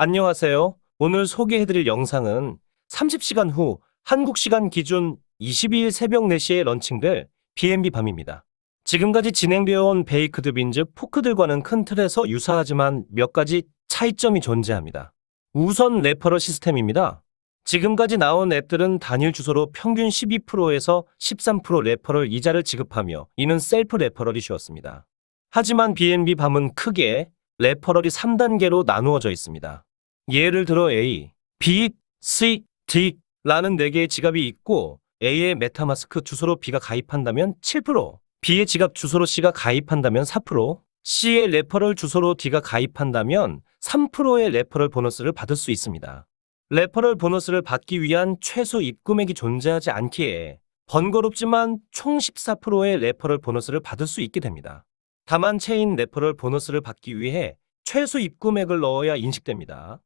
안녕하세요. 오늘 소개해드릴 영상은 30시간 후 한국 시간 기준 22일 새벽 4시에 런칭될 B&B 밤입니다. 지금까지 진행되어 온 베이크드 빈즈 포크들과는 큰 틀에서 유사하지만 몇 가지 차이점이 존재합니다. 우선 레퍼럴 시스템입니다. 지금까지 나온 앱들은 단일 주소로 평균 12%에서 13% 레퍼럴 이자를 지급하며 이는 셀프 레퍼럴이 쉬웠습니다. 하지만 B&B 밤은 크게 레퍼럴이 3단계로 나누어져 있습니다. 예를 들어 A, B, C, D라는 4개의 지갑이 있고 A의 메타마스크 주소로 B가 가입한다면 7%, B의 지갑 주소로 C가 가입한다면 4%, C의 레퍼럴 주소로 D가 가입한다면 3%의 레퍼럴 보너스를 받을 수 있습니다. 레퍼럴 보너스를 받기 위한 최소 입금액이 존재하지 않기에 번거롭지만 총 14%의 레퍼럴 보너스를 받을 수 있게 됩니다. 다만 체인 레퍼럴 보너스를 받기 위해 최소 입금액을 넣어야 인식됩니다.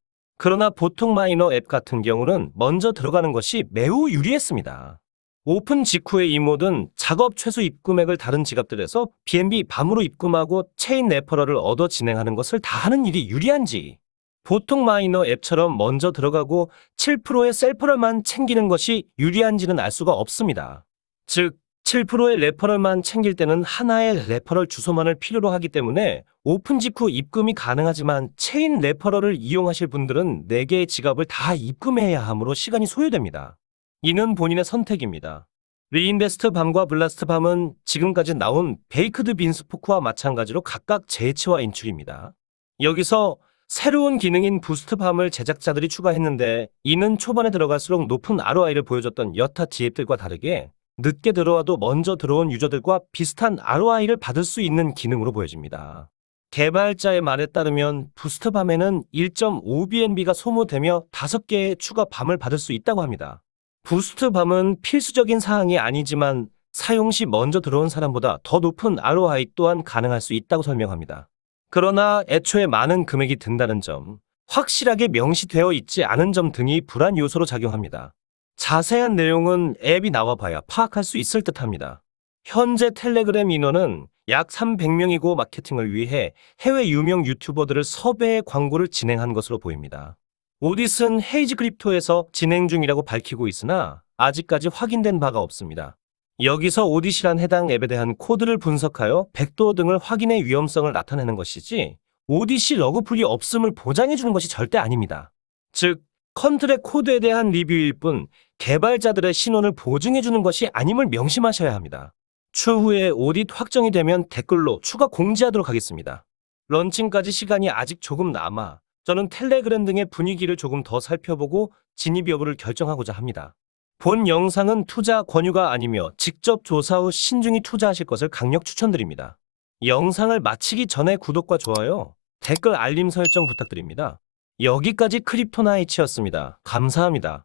그러나 보통 마이너 앱 같은 경우는 먼저 들어가는 것이 매우 유리했습니다. 오픈 직후의 이 모든 작업 최소 입금액을 다른 지갑들에서 B&B 밤으로 입금하고 체인 레퍼럴을 얻어 진행하는 것을 다 하는 일이 유리한지, 보통 마이너 앱처럼 먼저 들어가고 7%의 셀퍼럴만 챙기는 것이 유리한지는 알 수가 없습니다. 즉, 7%의 레퍼럴만 챙길 때는 하나의 레퍼럴 주소만을 필요로 하기 때문에 오픈 직후 입금이 가능하지만 체인 레퍼럴을 이용하실 분들은 4개의 지갑을 다 입금해야 하므로 시간이 소요됩니다. 이는 본인의 선택입니다. 리인베스트 밤과 블라스트 밤은 지금까지 나온 베이크드 빈스 포크와 마찬가지로 각각 재해치와 인출입니다. 여기서 새로운 기능인 부스트 밤을 제작자들이 추가했는데 이는 초반에 들어갈수록 높은 ROI를 보여줬던 여타 G앱들과 다르게 늦게 들어와도 먼저 들어온 유저들과 비슷한 ROI를 받을 수 있는 기능으로 보여집니다. 개발자의 말에 따르면 부스트 밤에는 1.5BNB가 소모되며 5개의 추가 밤을 받을 수 있다고 합니다. 부스트 밤은 필수적인 사항이 아니지만 사용 시 먼저 들어온 사람보다 더 높은 ROI 또한 가능할 수 있다고 설명합니다. 그러나 애초에 많은 금액이 든다는 점, 확실하게 명시되어 있지 않은 점 등이 불안 요소로 작용합니다. 자세한 내용은 앱이 나와봐야 파악할 수 있을 듯합니다. 현재 텔레그램 인원은 약 300명이고 마케팅을 위해 해외 유명 유튜버들을 섭외해 광고를 진행한 것으로 보입니다. 오딧은 헤이즈 크립토에서 진행 중이라고 밝히고 있으나 아직까지 확인된 바가 없습니다. 여기서 오딧이란 해당 앱에 대한 코드를 분석하여 백도어 등을 확인해 위험성을 나타내는 것이지 오딧이 러그풀이 없음을 보장해주는 것이 절대 아닙니다. 즉, 컨트랙 코드에 대한 리뷰일 뿐 개발자들의 신원을 보증해주는 것이 아님을 명심하셔야 합니다. 추후에 오딧 확정이 되면 댓글로 추가 공지하도록 하겠습니다. 런칭까지 시간이 아직 조금 남아 저는 텔레그램 등의 분위기를 조금 더 살펴보고 진입 여부를 결정하고자 합니다. 본 영상은 투자 권유가 아니며 직접 조사 후 신중히 투자하실 것을 강력 추천드립니다. 영상을 마치기 전에 구독과 좋아요, 댓글 알림 설정 부탁드립니다. 여기까지 크립토나이츠였습니다. 감사합니다.